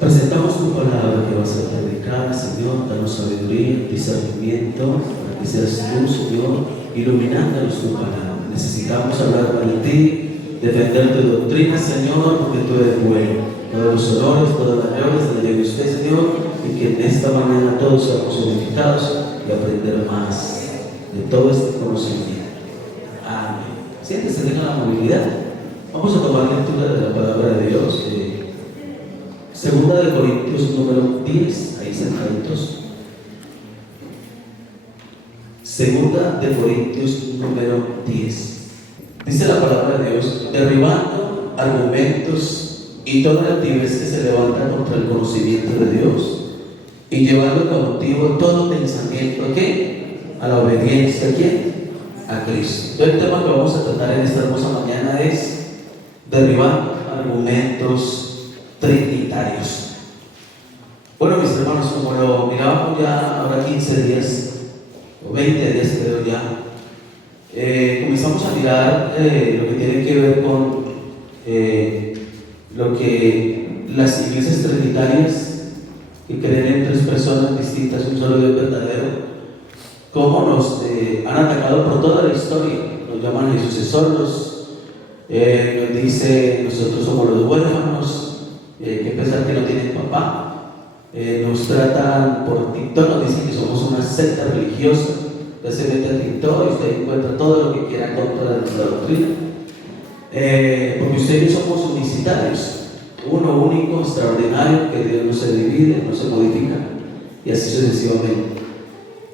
Presentamos tu palabra que va a ser predicada, Señor. Danos sabiduría, discernimiento, para que seas tú, Señor, iluminándonos tu palabra. Necesitamos hablar de ti, defender tu doctrina, Señor, porque tú eres bueno. Todos los honores, todas las glorias se las lleve usted, Señor, y que en esta mañana todos seamos unificados y aprender más de todo este conocimiento. Amén. Siéntese, tenga la movilidad. Vamos a tomar lectura de la palabra de Dios. Segunda de Corintios número 10, ahí sentaditos. Segunda de Corintios número 10. Dice la palabra de Dios: derribando argumentos y toda altivez que se levanta contra el conocimiento de Dios, y llevando cautivo todo pensamiento ¿a qué? A la obediencia ¿a quién? A Cristo. El tema que vamos a tratar en esta hermosa mañana es derribando argumentos trinitarios. Bueno, mis hermanos, como lo mirábamos ya ahora 15 días o 20 días creo ya, comenzamos a mirar lo que tiene que ver con lo que las iglesias trinitarias que creen en tres personas distintas, un solo Dios verdadero, cómo nos han atacado por toda la historia. Nos llaman Jesús solos, nos dice nosotros somos los huérfanos, que pensar que no tienen papá, nos tratan por TikTok, nos dicen que somos una secta religiosa. Usted se mete a TikTok y usted encuentra todo lo que quiera contra de nuestra doctrina, porque ustedes somos unicitarios, uno único, extraordinario, que Dios no se divide, no se modifica, y así sucesivamente.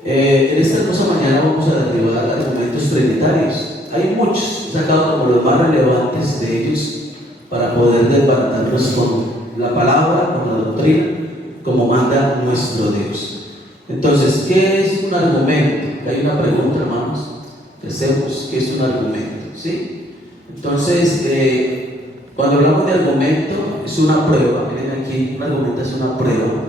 En esta hermosa mañana vamos a derribar argumentos trinitarios. Hay muchos, he sacado como los más relevantes de ellos para poder desbaratarlos con la palabra, con la doctrina, como manda nuestro Dios. Entonces, ¿qué es un argumento? Hay una pregunta, hermanos, que hacemos: ¿qué es un argumento? ¿Sí? Entonces, cuando hablamos de argumento, es una prueba. Miren aquí, un argumento es una prueba,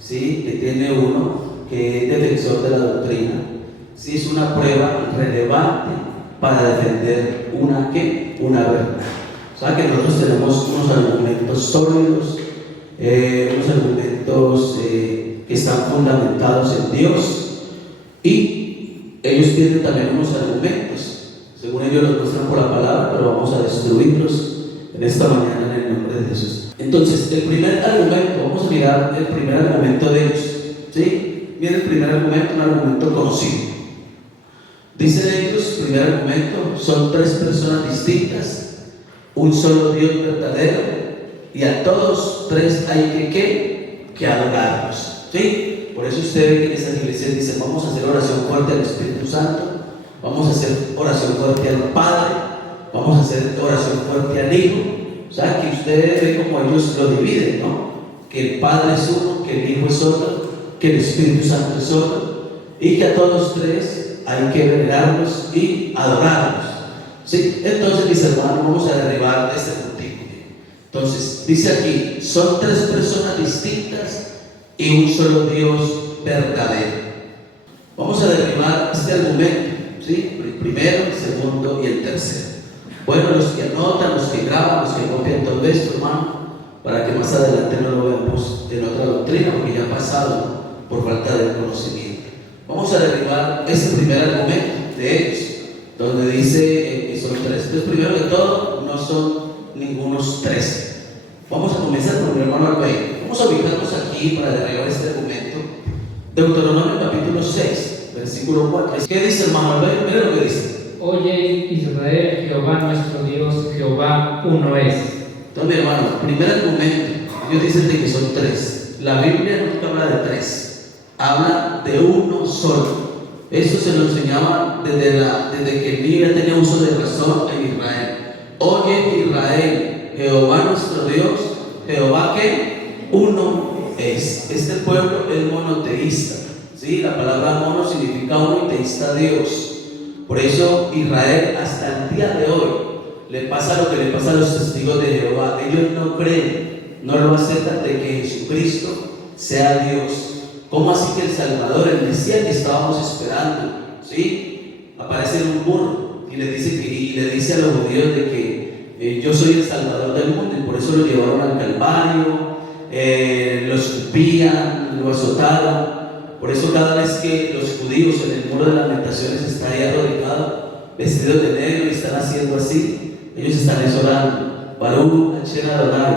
¿sí? Que tiene uno que es defensor de la doctrina. ¿Sí? Es una prueba relevante para defender una ¿qué? Una verdad. O sea que nosotros tenemos unos argumentos sólidos, unos argumentos que están fundamentados en Dios, y ellos tienen también unos argumentos, según ellos los muestran por la palabra, pero vamos a destruirlos en esta mañana en el nombre de Jesús. Entonces, el primer argumento, vamos a mirar el primer argumento de ellos, ¿sí? Miren el primer argumento, un argumento conocido. Dicen ellos, primer argumento: son tres personas distintas, un solo Dios verdadero, y a todos tres hay que adorarlos, ¿sí? Por eso usted ve que en esas iglesias dicen: vamos a hacer oración fuerte al Espíritu Santo, vamos a hacer oración fuerte al Padre, vamos a hacer oración fuerte al Hijo. O sea que usted ve como ellos lo dividen, ¿no? Que el Padre es uno, que el Hijo es otro, que el Espíritu Santo es otro, y que a todos tres hay que venerarlos y adorarlos, ¿sí? Entonces, mis hermanos, vamos a derribar este punto. Entonces, dice aquí: son tres personas distintas y un solo Dios verdadero. Vamos a derribar este argumento, ¿sí? El primero, el segundo y el tercero. Bueno, los que anotan, los que graban, los que copian todo esto, hermano, para que más adelante no lo veamos en otra doctrina, porque ya ha pasado por falta de conocimiento. Vamos a derribar ese primer argumento de ellos, donde dice que son tres. Entonces, primero que todo, no son ningunos tres. Vamos a comenzar con mi hermano Albey. Vamos a ubicarnos aquí para derribar este argumento. Deuteronomio capítulo 6, versículo 4. ¿Qué dice, hermano Albey? Mira lo que dice: oye Israel, Jehová nuestro Dios, Jehová uno es. Entonces, mi hermano, primer argumento, ellos dicen de que son tres. La Biblia nunca habla de tres, habla de uno solo. Eso se lo enseñaba desde que el niño tenía uso de razón en Israel. Oye Israel, Jehová nuestro Dios, Jehová que uno es. Este pueblo es monoteísta, ¿sí? La palabra mono significa uno y teísta Dios. Por eso Israel hasta el día de hoy le pasa lo que le pasa a los testigos de Jehová. Ellos no creen, no lo aceptan de que Jesucristo sea Dios. ¿Cómo así que el Salvador, el Mesías que estábamos esperando, ¿sí? Aparece en un burro y le dice a los judíos de que yo soy el Salvador del mundo, y por eso lo llevaron al Calvario, lo escupían, lo azotaron. Por eso cada vez que los judíos en el muro de lamentaciones está ahí arrodillado, vestidos de negro, y están haciendo así, ellos están orando, Baruch Hashem Adonai,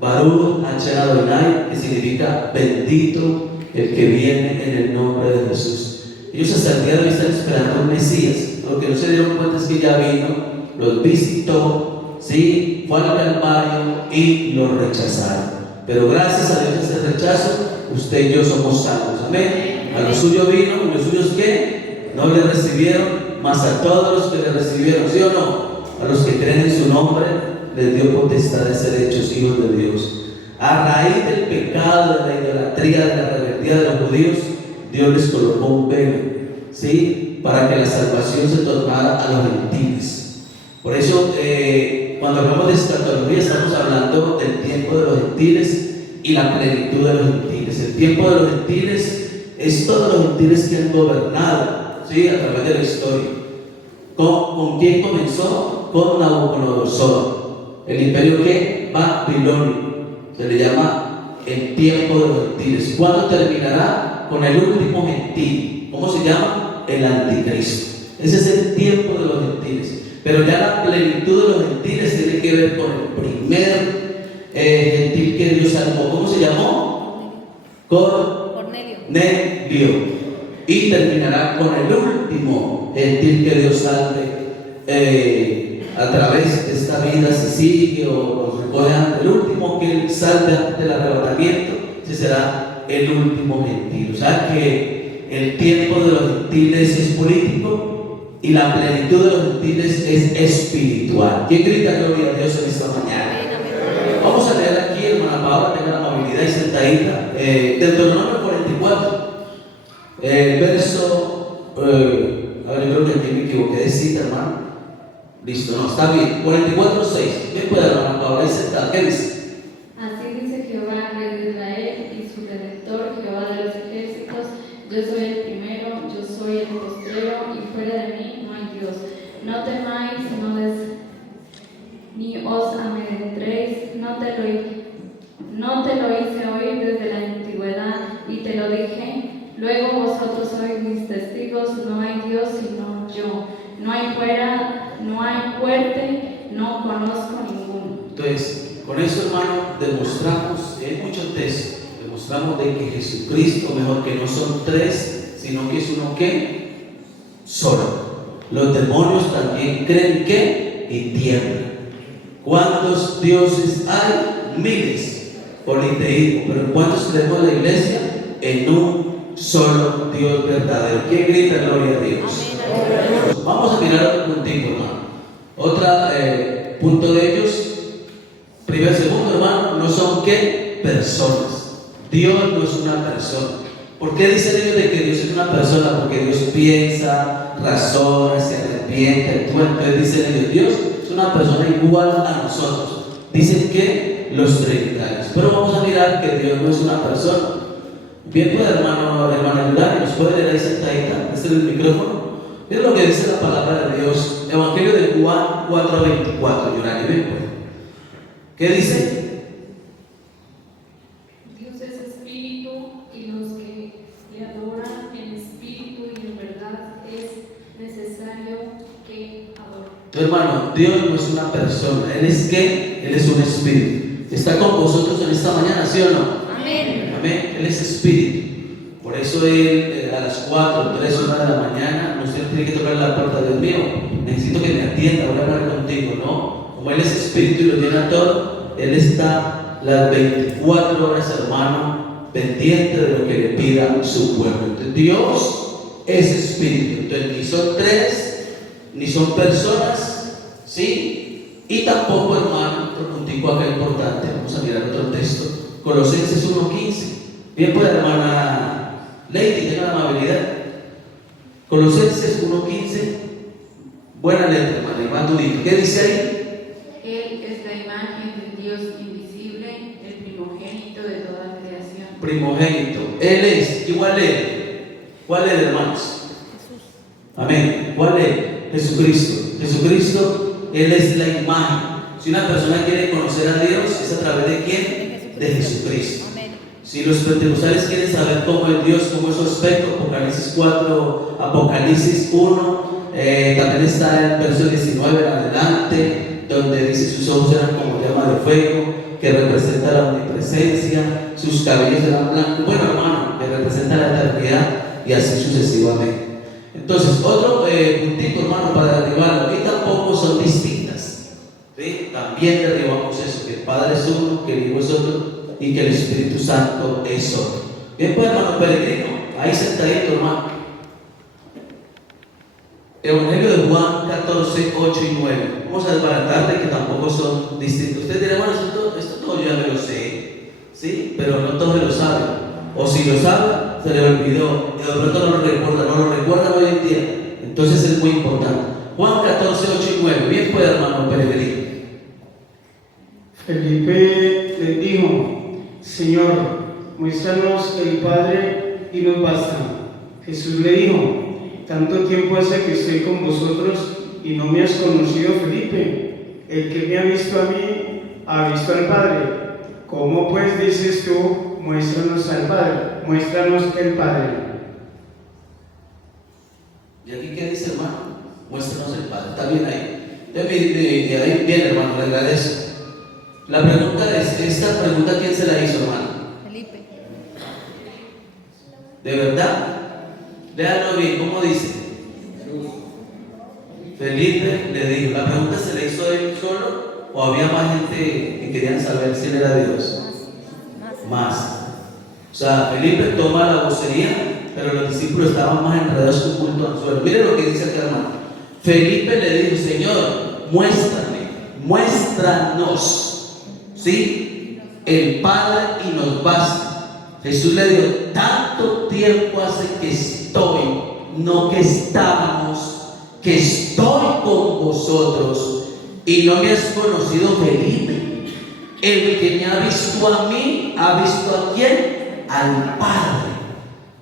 Baruch Hashem Adonai, que significa bendito el que viene en el nombre de Jesús. Ellos hasta el día de hoy están esperando un Mesías. Lo que no se dieron cuenta es que ya vino, los visitó, ¿sí? Fue al Calvario y los rechazaron. Pero gracias a Dios ese rechazo, usted y yo somos salvos. Amén. A los suyos vino, y los suyos ¿qué? No le recibieron, mas a todos los que le recibieron, ¿sí o no? A los que creen en su nombre, les dio potestad de ser hechos hijos de Dios. A raíz del pecado, de la idolatría, de la rebeldía de los judíos, Dios les colocó un velo, ¿sí? Para que la salvación se tornara a los gentiles. Por eso, cuando hablamos de escatología, estamos hablando del tiempo de los gentiles y la plenitud de los gentiles. El tiempo de los gentiles es todos los gentiles que han gobernado, ¿sí? A través de la historia. ¿Con quién comenzó? Con Nabucodonosor. ¿El imperio qué? Babilonia. Se le llama el tiempo de los gentiles. ¿Cuándo terminará? Con el último gentil. ¿Cómo se llama? El anticristo. Ese es el tiempo de los gentiles. Pero ya la plenitud de los gentiles tiene que ver con el primer gentil que Dios salvó. ¿Cómo se llamó? Cornelio. Y terminará con el último gentil que Dios salve a través de esta vida, si sigue o nos recoge. El último que Él salve antes del arrebatamiento, ese será el último gentil. O sea que el tiempo de los gentiles es político y la plenitud de los gentiles es espiritual. ¿Quién grita gloria a Dios en esta mañana? Vamos a leer aquí, hermana Paola, tenga la amabilidad y sentadita, Deuteronomio 44, verso, a ver, yo creo que aquí me equivoqué de cita, hermano. Listo, no, está bien. 44:6. ¿Quién puede, hermana Paola? ¿Qué dice? Así dice Jehová, Rey de Israel, y su Redentor, Jehová de los ejércitos: yo soy el primero, yo soy el postrero, y fuera de mí no hay Dios. No temáis, ni os amedrentéis, no te lo hice oír desde la antigüedad, y te lo dije. Luego vosotros sois mis testigos, no hay Dios sino yo. No hay fuerte, no conozco ninguno. Entonces, con eso, hermano, demostramos, hay muchos textos, demostramos de que Jesucristo, mejor que no son tres, sino que es uno que solo. Los demonios también creen que y tiemblan. ¿Cuántos dioses hay? Miles, politeísmo. Pero ¿cuántos creemos en la iglesia? En un solo Dios verdadero. ¿Quién grita gloria a Dios? Amén. Vamos a mirar otro puntito, hermano. Otro punto de ellos, primero, segundo, hermano, no son ¿qué? Personas. Dios no es una persona. ¿Por qué dicen ellos de que Dios es una persona? Porque Dios piensa, razona, se arrepiente, actúa. Entonces dicen ellos, Dios es una persona igual a nosotros. Dicen que los trinitarios. Pero vamos a mirar que Dios no es una persona. Bien, pues, hermana Yulani, ¿nos puede leer ahí sentadita? Este es el micrófono. Miren lo que dice la palabra de Dios. Evangelio de Juan 4:24. Yulani, ven, pues. ¿Qué dice? Dios es espíritu, y los que le adoran en espíritu y en verdad es necesario que adoren. Hermano, Dios no es una persona. ¿Él es qué? Él es un espíritu. ¿Está con vosotros en esta mañana, sí o no? Amén. Amén. Él es espíritu. Por eso Él a las 4, 3 horas de la mañana, usted tiene que tocar la puerta. Dios mío, necesito que me atienda, voy a hablar contigo, ¿no? Como Él es espíritu y lo llena todo, Él está las 24 horas, hermano, pendiente de lo que le pida su pueblo. Entonces, Dios es espíritu. Entonces, ni son tres, ni son personas, ¿sí? Y tampoco, hermano, otro puntico acá importante, vamos a mirar otro texto, Colosenses 1:15. Bien, pues, hermana Lady, tenga la amabilidad. Colosenses 1:15. Buena letra, hermana, y más durito. ¿Qué dice ahí? Él es la imagen del Dios invisible, el primogénito de toda creación. Primogénito. Él es. ¿Igual es? ¿Cuál es, hermanos? Jesús. Amén. ¿Cuál es? Jesucristo. Jesucristo, Él es la imagen. Si una persona quiere conocer a Dios, ¿es a través de quién? de Jesucristo. Si los pentecostales quieren saber cómo es Dios, cómo es su aspecto, Apocalipsis 4, Apocalipsis 1, también está el verso 19 en adelante, donde dice sus ojos eran como llama de fuego, que representa la omnipresencia, sus cabellos eran blancos, bueno hermano, que representa la eternidad, y así sucesivamente. Entonces, otro puntito, hermano, para derribarlo, y tampoco son distintas, ¿sí? También derribamos eso, que el Padre es uno, que el Hijo es otro, y que el Espíritu Santo es otro. Bien, pues, hermano peregrino, ahí sentadito, hermano. Evangelio de Juan 14, 8 y 9. Vamos a desbaratar de que tampoco son distintos. Ustedes dirán, bueno, esto todo yo ya me lo sé, ¿sí? Pero no todos lo saben. O si lo saben, se le olvidó. Y de pronto no lo recuerdan hoy en día. Entonces es muy importante. Juan 14, 8 y 9. Bien, pues, hermano peregrino. Felipe le dijo: Señor, muéstranos el Padre y nos basta. Jesús le dijo: tanto tiempo hace que estoy con vosotros y no me has conocido, Felipe. El que me ha visto a mí, ha visto al Padre. ¿Cómo pues dices tú, muéstranos al Padre? Muéstranos el Padre. ¿Y aquí qué dice, hermano? Muéstranos el Padre. Está bien ahí. De ahí viene, hermano, le agradezco. La pregunta es, esta pregunta, ¿quién se la hizo, hermano? Felipe. ¿De verdad? Léanlo bien, ¿cómo dice? Felipe le dijo. ¿La pregunta se la hizo él solo o había más gente que querían saber si él era Dios? Más. O sea, Felipe toma la vocería, pero los discípulos estaban más enredados que un culto al suelo. Miren lo que dice aquí, hermano. Felipe le dijo: Señor, muéstranos, ¿sí? El Padre y nos basta. Jesús le dijo: tanto tiempo hace que estoy, no que estábamos, que estoy con vosotros y no me has conocido, Felipe. El que me ha visto a mí, ¿ha visto a quién? Al Padre.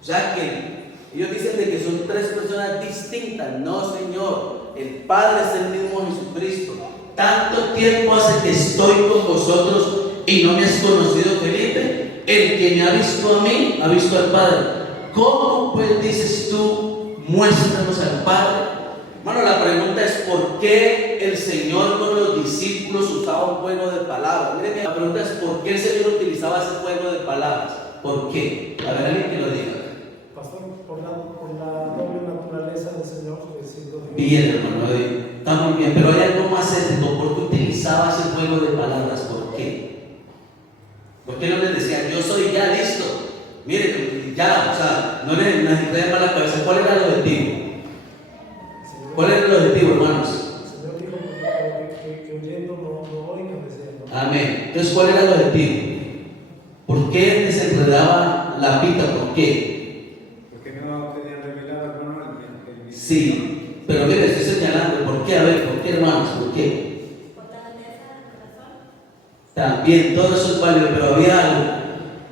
O sea que ellos dicen de que son tres personas distintas. No, Señor, el Padre es el mismo Jesucristo. Tanto tiempo hace que estoy con vosotros y no me has conocido, Felipe. El que me ha visto a mí, ha visto al Padre. ¿Cómo pues dices tú, muéstranos al Padre? Bueno, la pregunta es: ¿por qué el Señor con los discípulos usaba un juego de palabras? Miren, la pregunta es: ¿por qué el Señor utilizaba ese juego de palabras? ¿Por qué? A ver, alguien que lo diga. Pastor, por la doble naturaleza del Señor, siendo Dios. Bien, hermano, está muy bien, pero hay algo más ético. ¿Por qué utilizaba ese juego de palabras? ¿Por qué? ¿Por qué no les decía: yo soy ya listo? Miren, ya, o sea, no les enreden mal la cabeza. ¿Cuál era el objetivo? ¿Cuál era el objetivo, hermanos? El Señor dijo que oyendo no oigan, decía. Amén. Entonces, ¿cuál era el objetivo? ¿Por qué desenredaba la pita? ¿Por qué? Porque no quería revelar, hermano, el Sí, pero mire, estoy señalando. ¿Por qué? A ver, ¿por qué, hermanos? ¿Por qué? También, todo eso es válido, pero había algo.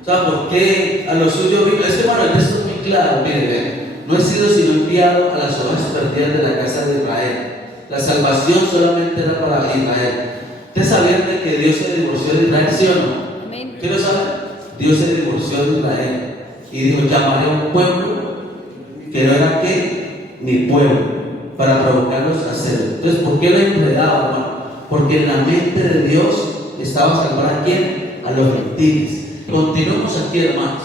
O sea, ¿por qué a los suyos vino? Es que, hermano, el texto es muy claro. Miren, no he sido sino enviado a las ovejas perdidas de la casa de Israel. La salvación solamente era para Israel. ¿Ustedes sabían de que Dios se divorció de Israel, sí o no? Amén. ¿Qué lo saben? Dios se divorció de Israel y dijo: llamaré a un pueblo que no era ¿qué? Mi pueblo, para provocarlos a hacerlo. Entonces, ¿por qué lo enredaba, hermano? Porque en la mente de Dios estaba salvar a quién? A los gentiles. Continuamos aquí, hermanos.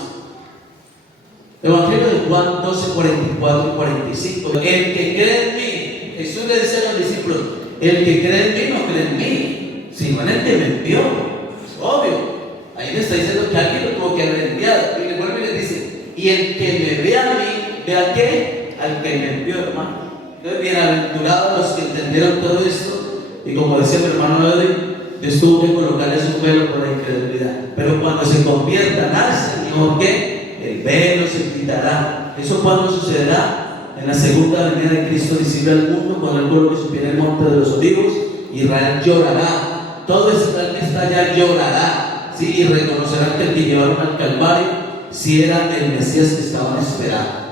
Evangelio de Juan 12, 44 y 45. El que cree en mí, Jesús le dice a los discípulos: el que cree en mí no cree en mí, sino en el que me envió. Es obvio. Ahí le está diciendo que alguien lo tuvo que haber enviado. Y le vuelve y le dice: y el que me ve a mí, ¿ve a qué? Al que me envió, hermano. Entonces, bienaventurados los que entendieron todo esto. Y como decía mi hermano Edwin, Dios tuvo que colocarles un velo por la incredulidad. Pero cuando se conviertan al Señor, ¿qué? El velo se quitará. ¿Eso cuándo sucederá? En la segunda venida de Cristo visible al mundo, cuando el pueblo que subiera el monte de los olivos. Israel llorará. Todo Israel que está allá llorará, ¿sí? Y reconocerán que el que llevaron al Calvario si era el Mesías que estaban esperando.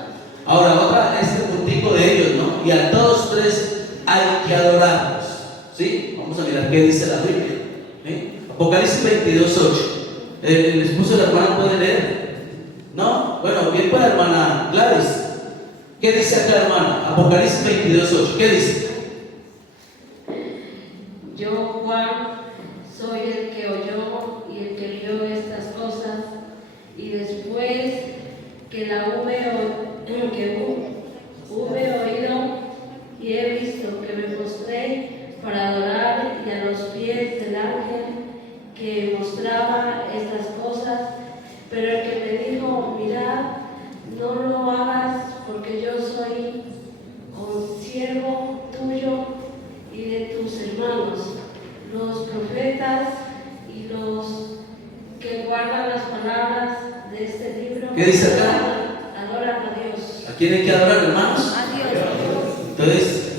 Ahora, este puntico de ellos, ¿no? Y a todos tres hay que adorarlos, ¿sí? Vamos a mirar qué dice la Biblia. Apocalipsis 22, 8. ¿El esposo de la hermana puede leer? ¿No? Bueno, bien para la hermana Gladys. ¿Qué dice acá, hermana? Apocalipsis 22:8. ¿Qué dice? Yo, Juan, soy el que oyó y el que vio estas cosas, y después que hube oído y he visto, que me postré para adorar y a los pies del ángel que mostraba estas cosas, pero el que me dijo, mirad, no lo hagas, porque yo soy consiervo tuyo y de tus hermanos, los profetas y los que guardan las palabras de este libro. ¿Qué dice acá? Adoran a Dios. ¿A quién hay que adorar, hermanos? A Dios. Entonces,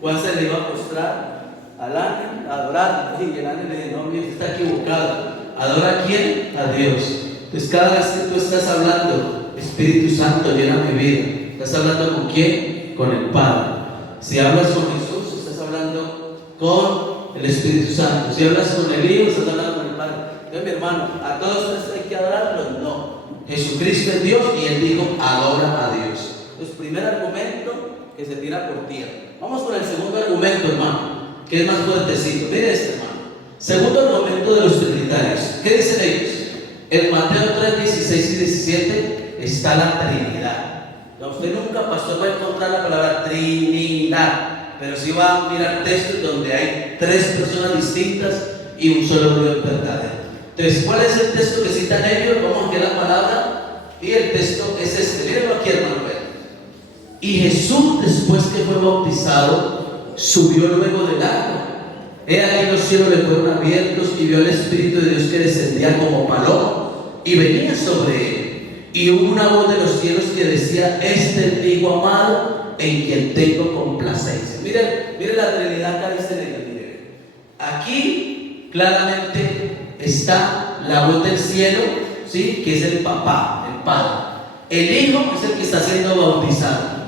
Juan se le iba a postrar al ángel, a adorar, y el ángel le dijo, no, mire, está equivocado. ¿Adora a quién? A Dios. Entonces, cada vez que tú estás hablando, Espíritu Santo, llena mi vida. ¿Estás hablando con quién? Con el Padre. Si hablas con Jesús, estás hablando con el Espíritu Santo. Si hablas con el Hijo, estás hablando con el Padre. Entonces, mi hermano, ¿a todos ustedes hay que adorarlos? No. Jesucristo es Dios y Él dijo, adora a Dios. Entonces, primer argumento que se tira por tierra. Vamos con el segundo argumento, hermano, que es más fuertecito. Mire este, hermano. Segundo argumento de los trinitarios. ¿Qué dicen ellos? En Mateo 3, 16 y 17 está la Trinidad. Usted nunca, pastor, va a encontrar la palabra Trinidad, pero sí va a mirar textos donde hay tres personas distintas y un solo Dios verdadero. Entonces, ¿cuál es el texto que citan ellos? Vamos a ver la palabra y el texto es este. Mírenlo aquí, hermano. Y Jesús, después que fue bautizado, subió luego del agua. He aquí los cielos le fueron abiertos y vio el Espíritu de Dios que descendía como paloma y venía sobre él. Y hubo una voz de los cielos que decía: este es mi Hijo amado, en quien tengo complacencia. Miren la Trinidad que dice en el video. Aquí claramente está la voz del cielo, ¿sí? Que es el papá, el Padre. El Hijo es el que está siendo bautizado.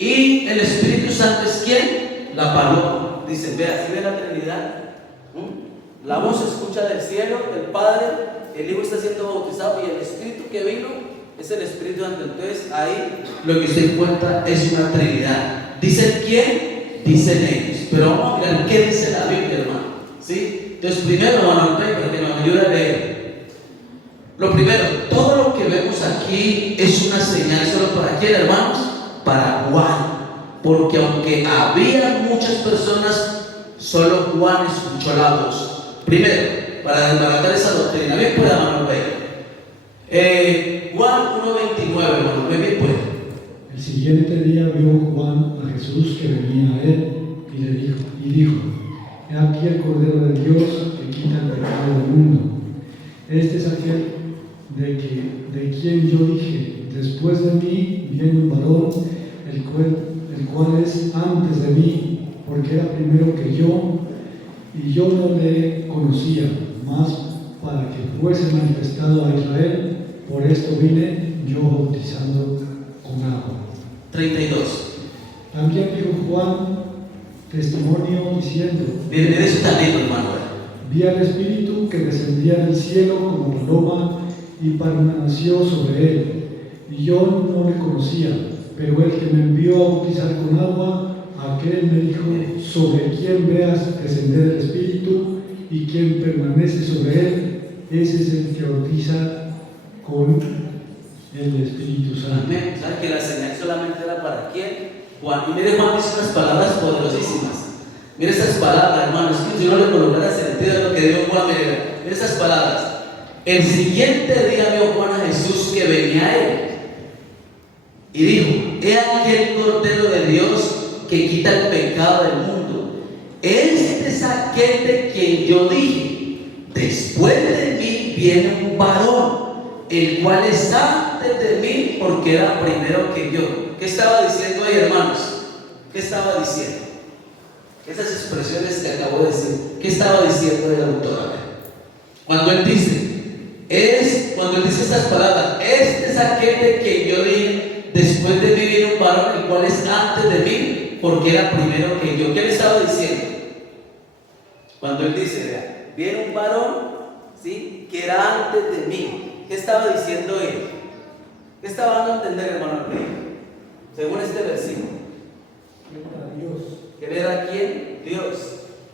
Y el Espíritu Santo es ¿quién? La paloma. Dice, vea, ¿sí ve la Trinidad? La voz se escucha del cielo, del Padre, el Hijo está siendo bautizado y el Espíritu que vino es el Espíritu Santo. Entonces ahí lo que usted encuentra es una Trinidad. ¿Dicen quién? Dicen ellos. Pero vamos a mirar qué dice la Biblia, hermano. ¿Sí? Entonces primero, hermano, para que nos ayude a leer. Lo primero, todo lo que vemos aquí es una señal solo para quién, hermanos, para Juan. Porque aunque había muchas personas, solo Juan escuchó la voz. Primero, para desbaratar esa doctrina. Bien, pues, hermano, Juan 1:29, hermano, bien, pues. El siguiente día vio Juan a Jesús que venía a él y dijo: he aquí el Cordero de Dios que quita el pecado del mundo. Este es aquel de quien yo dije: después de mí viene un varón, el cual es antes de mí, porque era primero que yo, y yo no le conocía, mas para que fuese manifestado a Israel, por esto vine yo bautizando con agua. 32. También dijo Juan testimonio diciendo: Miren, eso también, hermano. vi al Espíritu que descendía del cielo como paloma y permaneció sobre él, y yo no le conocía, pero el que me envió a bautizar con agua, aquel me dijo: sobre quien veas descender el Espíritu y quien permanece sobre él, ese es el que bautiza con el Espíritu Santo. Amén. ¿Saben que la señal solamente era para quién? Juan. Y mire, Juan dice unas palabras poderosísimas. Mire esas palabras, hermano. Es que si no le colocara sentido a lo que dio Juan, mire esas palabras. El siguiente día vio Juan a Jesús que venía a él y dijo: he aquí el Cordero de Dios que quita el pecado del mundo. Este es aquel de quien yo dije: después de mí viene un varón, el cual es antes de mí, porque era primero que yo. ¿Qué estaba diciendo ahí, hermanos? ¿Qué estaba diciendo? Esas expresiones que acabo de decir, ¿qué estaba diciendo el autor? Cuando él dice estas palabras: este es aquel de quien yo dije: después de mí viene un varón, el cual es antes de mí, porque era primero que yo. ¿Qué le estaba diciendo? Cuando él dice, vea, viene un varón, ¿sí? Que era antes de mí. ¿Qué estaba diciendo él? ¿Qué estaba dando a entender, hermano? Según este versículo. Dios. ¿Quién era quién? Dios.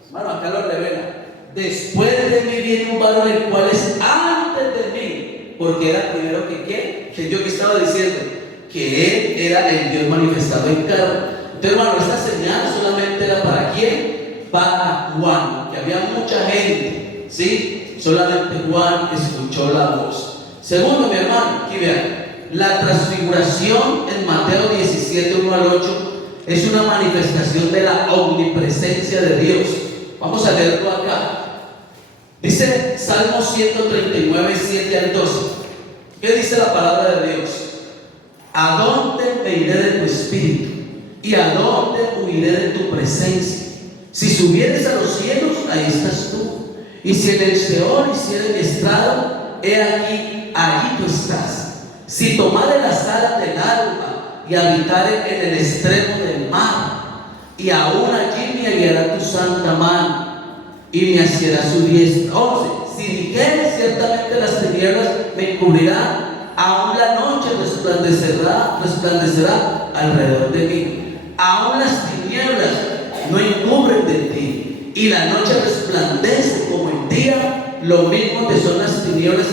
Hermano, acá lo revela. Después de mí viene un varón el cual es antes de mí, porque era primero que ¿qué? Que yo que estaba diciendo que él era el Dios manifestado en carne. Entonces, hermano, esta señal solamente era para quién? Para Juan, que había mucha gente, ¿sí? Solamente Juan escuchó la voz. Segundo, mi hermano, aquí vean, la transfiguración en Mateo 17, 1 al 8 es una manifestación de la omnipresencia de Dios. Vamos a leerlo acá. Dice Salmo 139, 7 al 12. ¿Qué dice la palabra de Dios? ¿A dónde me iré de tu espíritu? ¿Y a dónde huiré de tu presencia? Si subieres a los cielos, ahí estás tú. Y si en el Seol hiciere mi estrado, he aquí, allí tú estás. Si tomare las alas del alma y habitare en el extremo del mar, y aún allí me guiará tu santa mano y me asirá su diestra. 11. Si dijere ciertamente las tinieblas me cubrirán, aún la noche resplandecerá alrededor de mí. Aún las tinieblas no encubren de ti, y la noche resplandece como el día. Lo mismo que son las tinieblas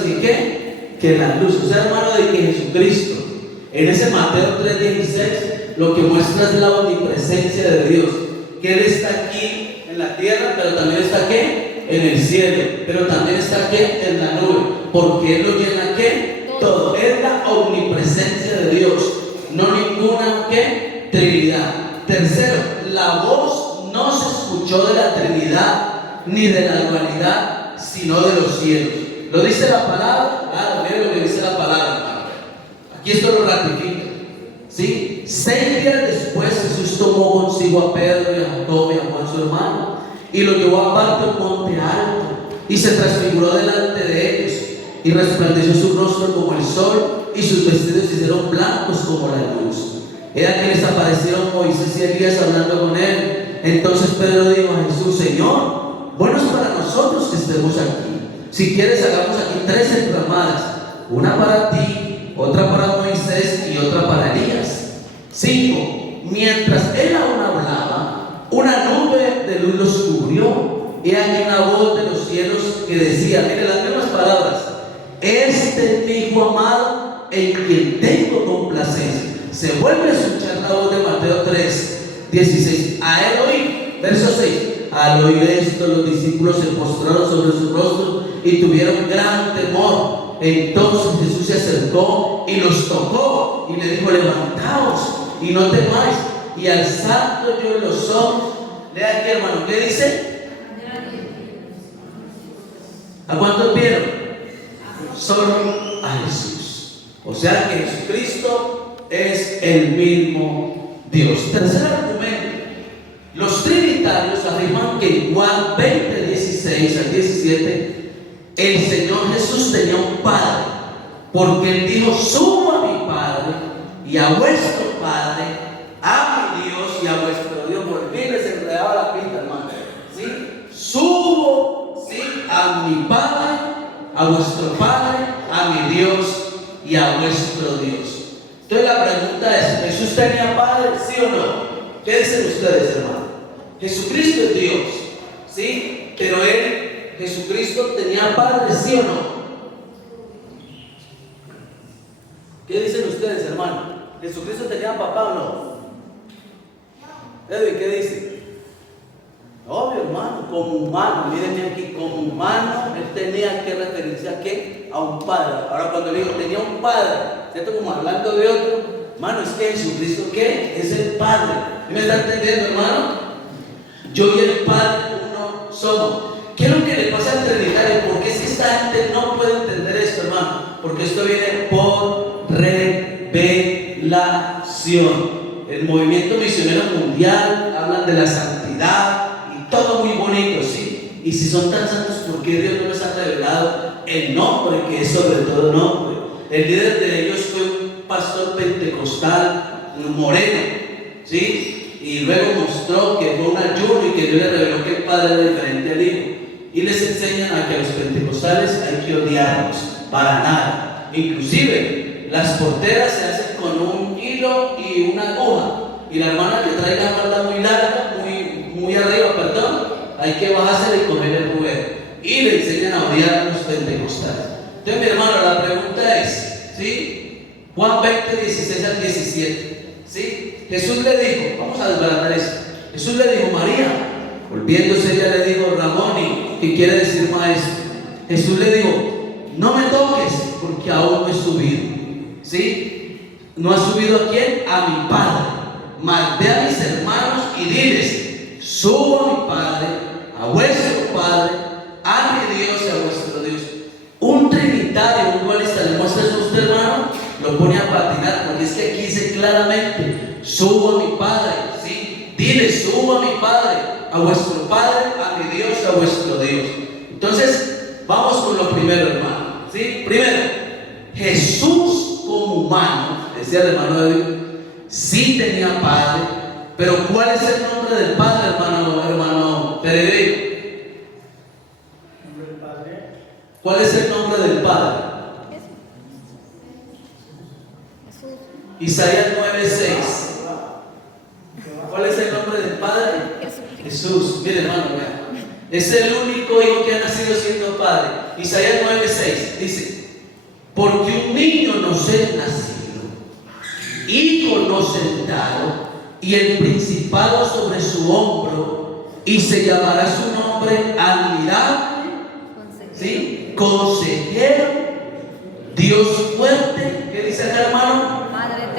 que la luz. O sea, hermano, de que Jesucristo en ese Mateo 3:16 lo que muestra es la omnipresencia de Dios, que Él está aquí en la tierra, pero también está aquí en el cielo, pero también está aquí en la nube, porque Él lo llena ¿qué? Todo. Es la omnipresencia de Dios, no ninguna ¿qué? Trinidad. Tercero, la voz no se escuchó de la Trinidad ni de la dualidad, sino de los cielos. ¿Lo dice la palabra? Ah, miren lo que dice la palabra, hermano. Aquí esto lo ratifica, ¿sí? 6 días después Jesús tomó consigo a Pedro y a Jacobo y a Juan su hermano y lo llevó aparte a un monte alto y se transfiguró delante de ellos y resplandeció su rostro como el sol y sus vestidos se hicieron blancos como la luz. Era que les aparecieron Moisés y Elías hablando con él. Entonces Pedro dijo a Jesús: Señor, bueno es para nosotros que estemos aquí. Si quieres, hagamos aquí 3 enramadas, una para ti, otra para Moisés y otra para Elías. 5. Mientras él aún hablaba, una nube de luz los cubrió, y aquí una voz de los cielos que decía, mire las mismas palabras: este es mi Hijo amado, en quien tengo complacencia. Se vuelve a escuchar la voz de Mateo 3:16. A él oí, verso 6. Al oír esto, los discípulos se postraron sobre sus rostros y tuvieron gran temor. Entonces Jesús se acercó y los tocó y le dijo: levantaos y no temáis. Y alzando yo los ojos, lea aquí, hermano, ¿qué dice? ¿A cuántos vieron? Solo a Jesús. O sea que Jesucristo es el mismo Dios. Tercer argumento. Los trinitarios afirman que en Juan 20, 16 al 17, el Señor Jesús tenía un Padre, porque Él dijo: subo a mi Padre y a vuestro Padre, a mi Dios y a vuestro Dios. Por fin les enredaba la pinta, hermano. ¿Sí? Subo, ¿sí?, a mi Padre, a vuestro Padre, a mi Dios y a vuestro Dios. Entonces la pregunta es: ¿Jesús tenía Padre, sí o no? ¿Qué dicen ustedes, hermano? Jesucristo es Dios, ¿sí? Pero Jesucristo tenía Padre, ¿sí o no? ¿Qué dicen ustedes, hermano? ¿Jesucristo tenía papá o no? Edwin, ¿qué dice? Obvio, hermano, como humano, mírenme aquí, como humano, él tenía que referirse a qué? A un padre. Ahora cuando le digo tenía un padre, ¿cierto? Como hablando de otro, hermano, es que Jesucristo, ¿qué? Es el Padre. ¿Me está entendiendo, hermano? Yo y el Padre uno somos. ¿Qué es lo que le pasa al Trinitario? Porque es que esta gente no puede entender esto, hermano. Porque esto viene por revelación. El movimiento misionero mundial hablan de la santidad y todo muy bonito, ¿sí? Y si son tan santos, ¿por qué Dios no les ha revelado el nombre que es sobre todo nombre? El líder de ellos fue un pastor pentecostal moreno, ¿sí? Y luego mostró que fue un ayuno y que Dios le reveló que el Padre era diferente al Hijo. y les enseñan a que a los pentecostales hay que odiarlos, para nada. Inclusive las porteras se hacen con un hilo y una aguja, y la hermana que trae la falda muy larga, muy arriba, perdón, hay que bajarse y comer el juguete, y le enseñan a odiar a los pentecostales. Entonces, mi hermano, la pregunta es, ¿sí? Juan 20, 16 al 17, ¿sí? Jesús le dijo, vamos a desbaratar eso. Jesús le dijo, María, volviéndose ella le dijo, Ramoni, que quiere decir maestro. Jesús le dijo, no me toques, porque aún no he subido, ¿sí? ¿No ha subido a quién? A mi Padre. Mas ve a mis hermanos y diles, subo a mi Padre, a vuestro Padre, a mi Dios y a vuestro Dios. Un trinitario, un dualista, le muestra eso a usted, hermano, lo pone a patinar, porque es que aquí dice claramente, subo a mi Padre, ¿sí? Dile, subo a mi Padre, a vuestro Padre, a mi Dios, a vuestro Dios. Entonces, vamos con lo primero, hermano, ¿sí? Primero, Jesús como humano, decía el hermano de Dios, sí tenía Padre, pero ¿cuál es el nombre del Padre, hermano Peregrino? ¿Nombre del Padre? ¿Cuál es el nombre del Padre? Isaías 9:6. ¿Cuál es el nombre del Padre? Jesús. Mire, hermano, vea. Es el único hijo que ha nacido siendo Padre. Isaías 9:6 dice, porque un niño nos es nacido, hijo nos es dado, y el principado sobre su hombro, y se llamará su nombre admirable, ¿sí? Consejero, Dios fuerte, ¿qué dice acá, hermano?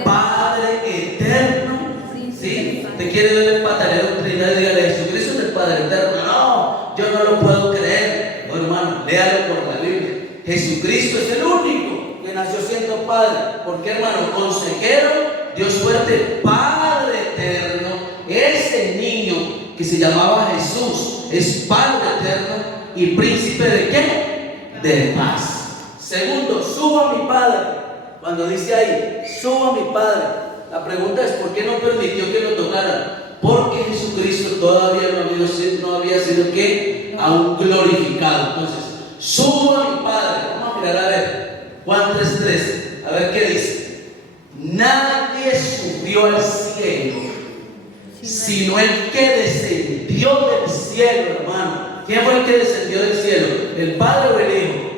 Padre eterno, ¿sí? ¿Te quiere ver el patalero Trinidad? Dígale, Jesucristo es el Padre eterno. No, yo no lo puedo creer. No, hermano, léalo por la Biblia. Jesucristo es el único que nació siendo Padre. ¿Por qué, hermano? Consejero, Dios fuerte, Padre eterno. Ese niño que se llamaba Jesús es Padre eterno y príncipe de ¿qué? De paz. Segundo, subo a mi Padre. Cuando dice ahí, subo a mi Padre, la pregunta es, ¿por qué no permitió que lo tocaran? Porque Jesucristo todavía no había sido ¿qué? Aún glorificado. Entonces, subo a mi Padre. Vamos a mirar a ver, Juan 3:3, a ver qué dice. Nadie subió al cielo, sino el que descendió del cielo, hermano. ¿Quién fue el que descendió del cielo? ¿El Padre o el Hijo?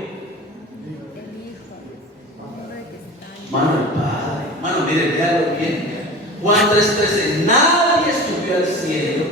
Hermano, el Padre. Hermano, mire, léalo bien. Juan 3:13. Nadie subió al cielo,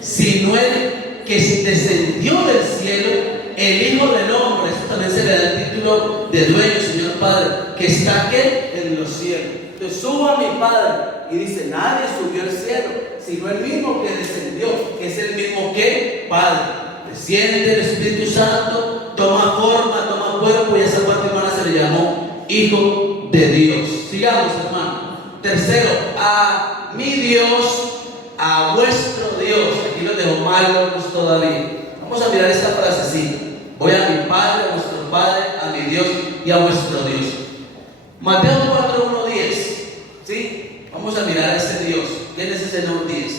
sino el que descendió del cielo, el Hijo del Hombre. Eso también se le da el título de dueño, Señor Padre, que está aquí en los cielos. Entonces subo a mi Padre y dice, nadie subió al cielo, sino el mismo que descendió, que es el mismo que Padre. Desciende el Espíritu Santo, toma forma, toma cuerpo, y a esa parte, hermana, se le llamó Hijo de Dios. Sigamos, hermano. Tercero, a mi Dios, a vuestro Dios. Aquí lo dejo mal locos todavía. Vamos a mirar esta frase así. Voy a mi Padre, a vuestro Padre, a mi Dios y a vuestro Dios. Mateo 4:1-10. ¿Sí? Vamos a mirar a ese Dios. ¿Quién es ese nombre 10?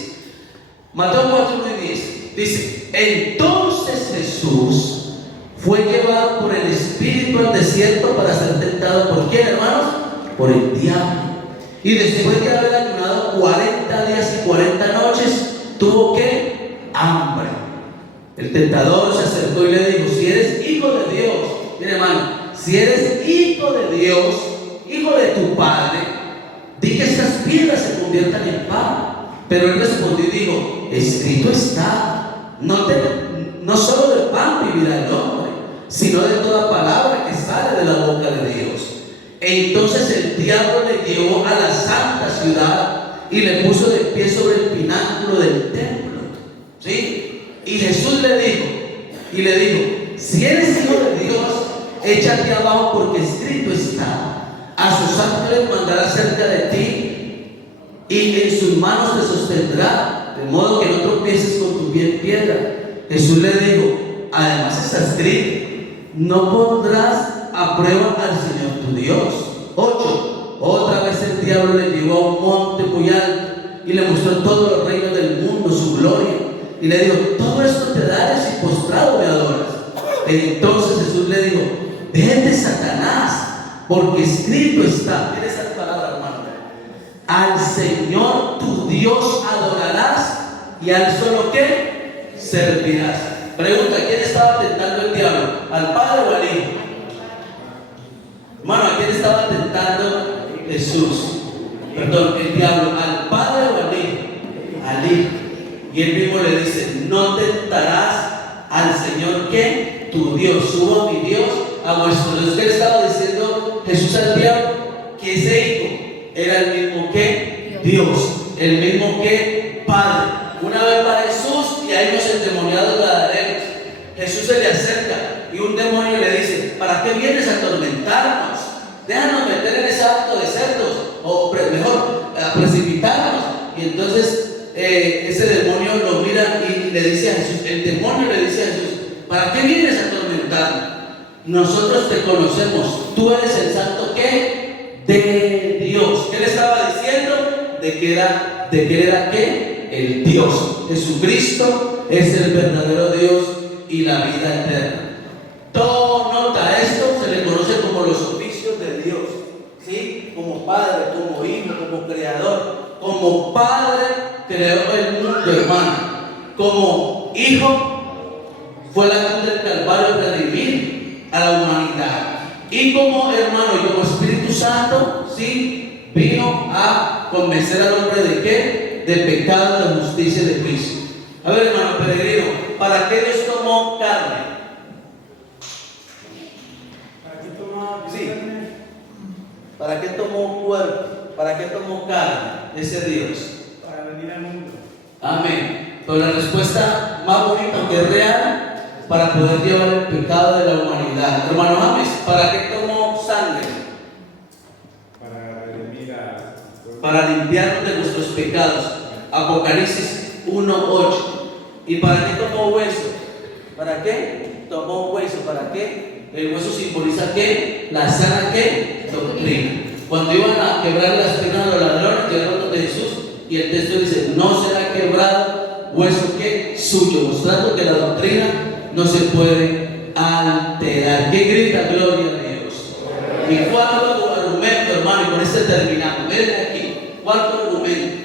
Mateo 4:1-10. Dice, entonces Jesús fue llevado por el Espíritu al desierto para ser tentado. ¿Por quién, hermanos? Por el diablo. Y después de haber ayunado 40 días y 40 noches, tuvo ¿qué? Hambre. El tentador se acercó y le dijo, si eres hijo de Dios, mire, hermano, si eres hijo de Dios, hijo de tu Padre, di que estas piedras se conviertan en pan. Pero él respondió y dijo, escrito está, no solo de pan vivirá el hombre, sino de toda palabra que sale de la boca de Dios. Entonces el diablo le llevó a la santa ciudad y le puso de pie sobre el pináculo del templo, ¿sí? Y Jesús le dijo, si eres hijo de Dios, échate abajo, porque escrito está, a sus ángeles mandará cerca de ti, y en sus manos te sostendrá, de modo que no tropieces con tu pie en piedra. Jesús le dijo, además está escrito, no pondrás a prueba al Señor tu Dios. 8. Otra vez el diablo le llevó a un monte muy alto y le mostró todos los reinos del mundo, su gloria, y le dijo, todo esto te daré si postrado me adoras. Entonces Jesús le dijo: vete, Satanás, porque escrito está. Mira esa palabra, hermano: al Señor tu Dios adorarás y al solo ¿qué? Servirás. Pregunta: ¿quién estaba tentando el diablo? ¿Al Padre o al Hijo? Hermano, ¿a quién estaba tentando Jesús? Perdón, el diablo. ¿Al Padre o al Hijo? Al Hijo. Y él mismo le dice: no tentarás al Señor ¿qué? Tu Dios. Subo a mi Dios a vuestro Dios. ¿Qué le estaba diciendo Jesús al diablo? Que ese hijo era el mismo que Dios, el mismo que Padre. Una vez va Jesús y hay unos endemoniados gadarenos. Jesús se le acerca y un demonio le dice: ¿para qué vienes a atormentarnos? Déjanos meter en ese acto de cerdos, o mejor, a precipitarnos. Y entonces ese demonio lo mira y le dice a Jesús, el demonio le dice a Jesús: ¿para qué vienes a atormentarnos? Nosotros te conocemos, tú eres el santo ¿qué? De Dios. ¿Qué le estaba diciendo? De que era ¿qué? El Dios. Jesucristo es el verdadero Dios y la vida eterna. Todo nota esto, se le conoce como los oficios de Dios, ¿sí? Como Padre, como Hijo, como Creador. Como Padre creó el mundo, hermano. Como Hijo fue la cruz del Calvario para redimir a la humanidad. Y como hermano y como Espíritu Santo, ¿sí? Vino a convencer al hombre de ¿qué? De pecado, de justicia y de juicio. A ver, hermano peregrino, ¿para qué Dios tomó carne? ¿Para qué tomó Sí. carne? ¿Para qué tomó cuerpo? ¿Para qué tomó carne ese Dios? Para venir al mundo. Amén. Pero la respuesta más bonita que es real: para poder llevar el pecado de la humanidad. Hermano James, ¿para qué tomó sangre? Para redimir a... Para limpiarnos de nuestros pecados. Apocalipsis 1:8. ¿Y para qué tomó hueso? ¿Para qué tomó hueso? ¿Para qué? El hueso simboliza ¿qué? La sana ¿qué? Doctrina. Cuando iban a quebrar las piernas de los ladrones, llegaron donde Jesús y el texto dice: no será quebrado hueso ¿qué? Suyo, mostrando que la doctrina no se puede alterar. ¿Qué grita gloria a Dios? Y cuarto argumento, hermano, y con este terminamos. Miren aquí, cuarto argumento.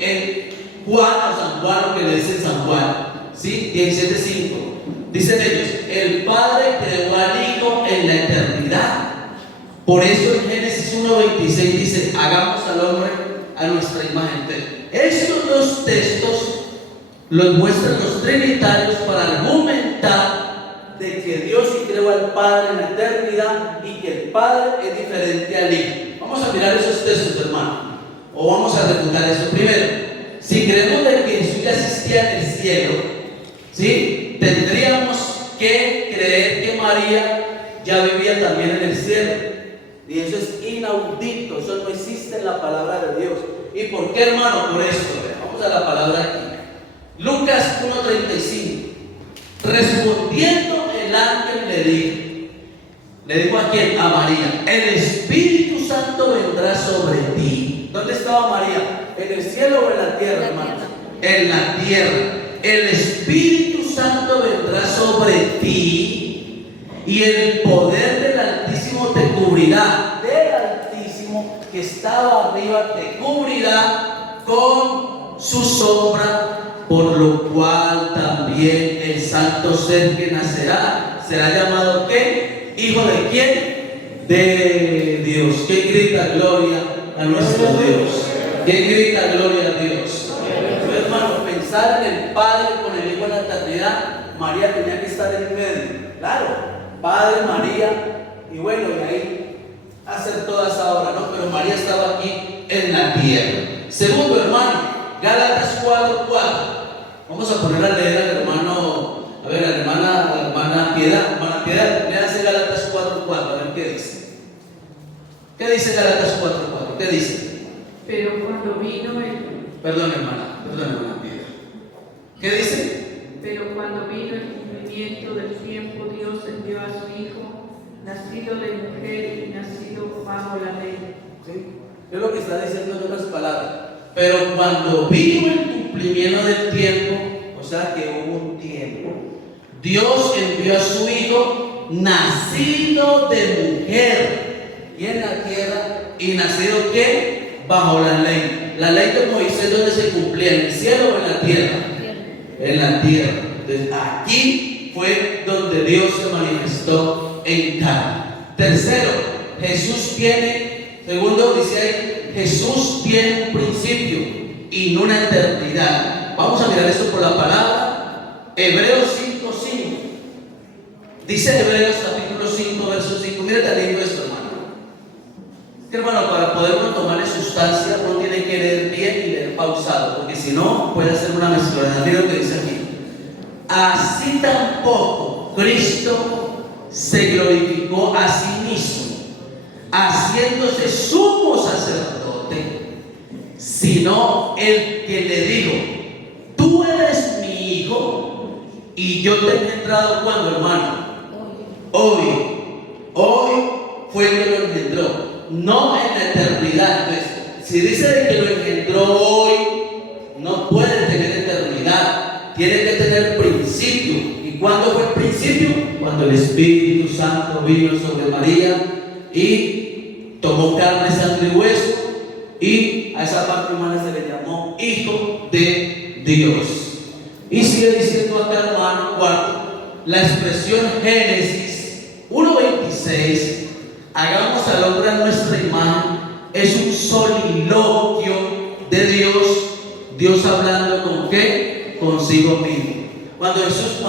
En Juan o San Juan, lo que le dice San Juan, ¿sí? 17:5. Dicen ellos: el Padre creó al Hijo en la eternidad. Por eso en Génesis 1:26 dice: hagamos al hombre a nuestra imagen. Estos dos textos los muestran los trinitarios para argumentar de que Dios sí creó al Padre en la eternidad y que el Padre es diferente al Hijo. Vamos a mirar esos textos, hermano, o vamos a refutar eso. Primero, si creemos de que Jesús ya existía en el cielo, ¿sí? Tendríamos que creer que María ya vivía también en el cielo. Y eso es inaudito, eso no existe en la palabra de Dios. ¿Y por qué, hermano? Por esto, vamos a la palabra aquí. Lucas 1:35. Respondiendo el ángel le dijo ¿a quién? A María: el Espíritu Santo vendrá sobre ti. ¿Dónde estaba María? ¿En el cielo o en la tierra, hermano? En la tierra. El Espíritu Santo vendrá sobre ti y el poder del Altísimo te cubrirá. Del Altísimo que estaba arriba te cubrirá con su sombra, por lo cual también el santo ser que nacerá será llamado ¿qué? ¿Hijo de quién? De Dios. ¿Quién grita gloria a nuestro Dios? ¿Quién grita gloria a Dios? Hermano, pensar en el Padre con el Hijo en la eternidad. María tenía que estar en medio. Claro, Padre, María, y bueno, y ahí hacer toda esa obra, ¿no? Pero María estaba aquí en la tierra. Segundo, hermano, Gálatas 4:4. Vamos a poner a leer al hermano, a ver, a la hermana Piedad. Hermana Piedad, léanse Gálatas 4:4, a ver qué dice. ¿Qué dice Gálatas 4:4? ¿Qué dice? Pero cuando vino el... Perdón, hermana Piedad. ¿Qué dice? Pero cuando vino el cumplimiento del tiempo, Dios envió a su Hijo, nacido de mujer y nacido bajo la ley. ¿Sí? Es lo que está diciendo en otras palabras. Pero cuando vino el cumplimiento del tiempo, o sea que hubo un tiempo, Dios envió a su Hijo, nacido de mujer y en la tierra, y nacido ¿qué? Bajo la ley. La ley de Moisés, ¿dónde se cumplía? ¿En el cielo o en la tierra? En la tierra. Entonces aquí fue donde Dios se manifestó en carne. Tercero, Jesús tiene, segundo dice ahí, Jesús tiene un principio y no una eternidad. Vamos a mirar esto por la palabra. Hebreos 5:5. Dice Hebreos capítulo 5, verso 5. Mira tan lindo esto, hermano. Hermano, para poder uno tomarle sustancia, uno tiene que leer bien y leer pausado, porque si no, puede hacer una mezcla. Mira lo que dice aquí. Así tampoco Cristo se glorificó a sí mismo, haciéndose sumo sacerdote, sino el que le dijo: tú eres mi hijo, y yo te he engendrado. ¿Cuándo, hermano? Hoy fue el que lo engendró, no en la eternidad. Entonces, si dice de que lo engendró hoy, no puede tener eternidad, tiene que tener principio. ¿Y cuándo fue el principio? Cuando el Espíritu Santo vino sobre María y tomó carne, sangre y hueso, y a esa parte humana se le llamó Hijo de Dios. Y sigue diciendo acá, hermano, cuarto, la expresión Génesis 1:26, hagamos al hombre a nuestra imagen, es un soliloquio de Dios hablando ¿con qué? Consigo mismo. Cuando Jesús,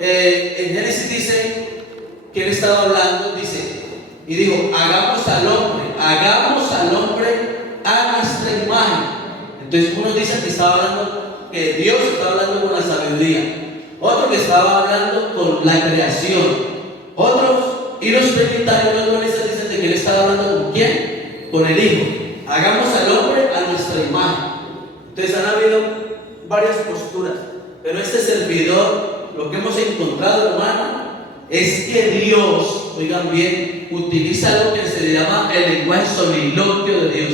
en Génesis dice que él estaba hablando, dice, y dijo, hagamos al hombre a nuestra imagen. Entonces unos dicen que estaba hablando, que Dios estaba hablando con la sabiduría, otro que estaba hablando con la creación, otros, y los trinitarios, los dualistas dicen de que él estaba hablando con quién, con el Hijo. Hagamos al hombre a nuestra imagen. Entonces han habido varias posturas, pero este servidor, lo que hemos encontrado, hermano, es que Dios, oigan bien, utiliza algo que se le llama el lenguaje soliloquio de Dios.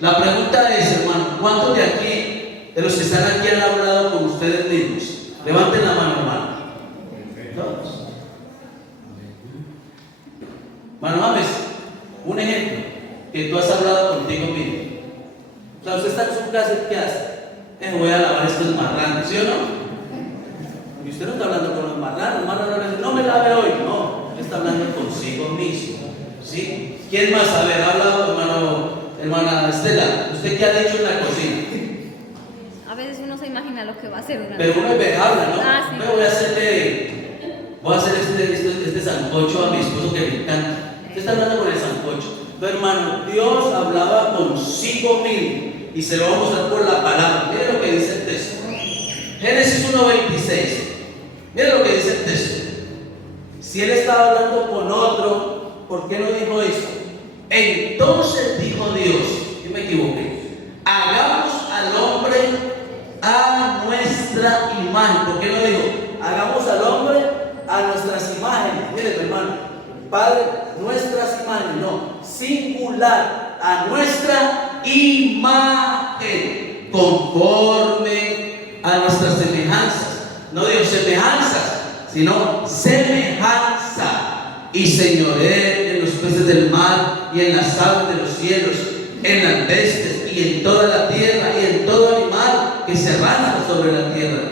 La pregunta es, hermano, ¿cuántos de aquí, de los que están aquí, han hablado con ustedes mismos? Levanten la mano, hermano. ¿Todos? Hermano James, un ejemplo, que tú has hablado contigo mismo. O sea, usted está en su casa, ¿qué hace? Voy a lavar estos marranos, ¿sí o no? Y usted no está hablando con los marranos, no me lave hoy, no, usted está hablando consigo mismo, ¿sí? ¿Quién más? A ver, ha hablado, hermana Estela, ¿usted qué ha dicho en la cocina? A veces uno se imagina lo que va a hacer. Pero uno habla, ¿no? Ah, sí. Voy a hacer este sancocho a mi esposo que me encanta. Usted está hablando con el sancocho. Pero hermano, Dios hablaba consigo mismo, y se lo vamos a mostrar por la palabra. Mire lo que dice el texto. Génesis 1:26. Mire lo que dice el texto. Si él estaba hablando con otro, ¿por qué no dijo eso? Entonces dijo Dios, yo me equivoqué, hagamos al hombre a nuestra imagen. ¿Por qué no dijo hagamos al hombre a nuestras imágenes? Mire, hermano, Padre, nuestras imágenes, no, singular, a nuestra imagen, conforme a nuestras semejanzas. No digo semejanzas, sino semejanza, y señoré en los peces del mar y en las aves de los cielos, en las bestias y en toda la tierra y en todo animal que se arrastra sobre la tierra.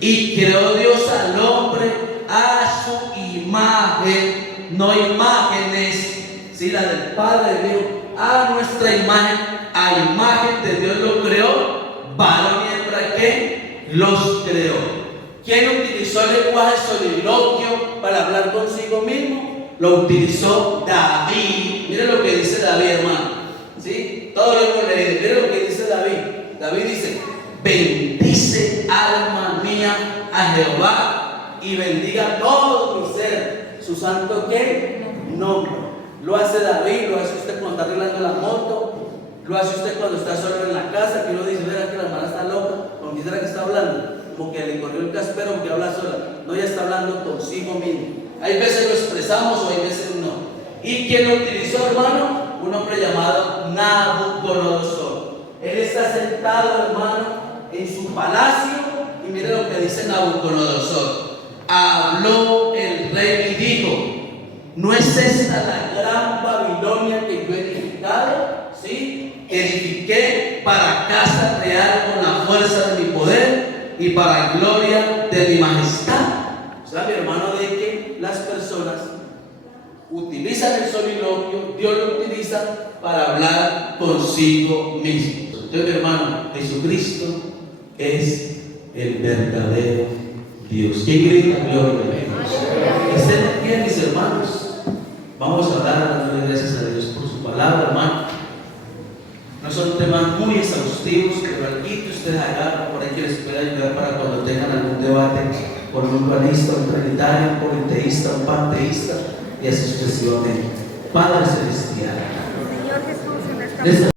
Y creó Dios al hombre a su imagen, no imágenes, si la del Padre de Dios, a nuestra imagen, a imagen de Dios lo creó, varón y hembra que los creó. ¿Quién utilizó el lenguaje soliloquio para hablar consigo mismo? Lo utilizó David. Mire lo que dice David, hermano. ¿Sí? Todo lo hemos leído. Mire lo que dice David. David dice: bendice alma mía a Jehová y bendiga todo mi ser su santo ¿qué? Nombre. Lo hace David, lo hace usted cuando está arreglando la moto, lo hace usted cuando está solo en la casa, que uno dice, verá que la hermana está loca, con quién será que está hablando, como que le corrió el caspero que habla sola. No, ya está hablando consigo mismo. Hay veces lo expresamos o hay veces no. ¿Y quién lo utilizó, hermano? Un hombre llamado Nabucodonosor. Él está sentado, hermano, en su palacio, y mire lo que dice Nabucodonosor. habló el rey y dijo: ¿no es esta la gran Babilonia que yo he edificado? ¿Sí? Edifiqué para casa real con la fuerza de mi poder y para gloria de mi majestad. O sea, mi hermano, de que las personas utilizan el soliloquio, Dios lo utiliza para hablar consigo mismo. Entonces, mi hermano, Jesucristo es el verdadero Dios. ¿Quién grita gloria a Dios? Estén de pie, mis hermanos. Vamos a dar gracias a Dios por su palabra, hermano. No son temas muy exhaustivos, pero aquí ustedes agarran por ahí que les pueda ayudar para cuando tengan algún debate con un dualista, un trinitario, un politeísta, un panteísta y así sucesivamente. Padre Celestial, Señor Jesús, en esta